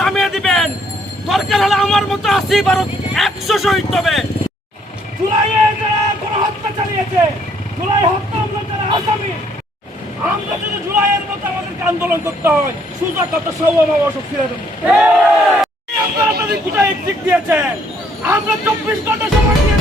থামিয়ে দিবেন। দরকার হলে আমার মতো 80-100 শহীদ হবে। জুলাইয়ে যারা গণহত্যা চালিয়েছে, জুলাই হত্যা আমরা যারা আসামি, আমরা যদি জুলাইয়ের মতো আমাদেরকে আন্দোলন করতে হয়, সুজা কত সব অবসর ফিরে দেবো। আপনারা তাদের কোথায় এক্সিট দিয়েছেন? আমরা 24 ঘন্টা সময় দিয়ে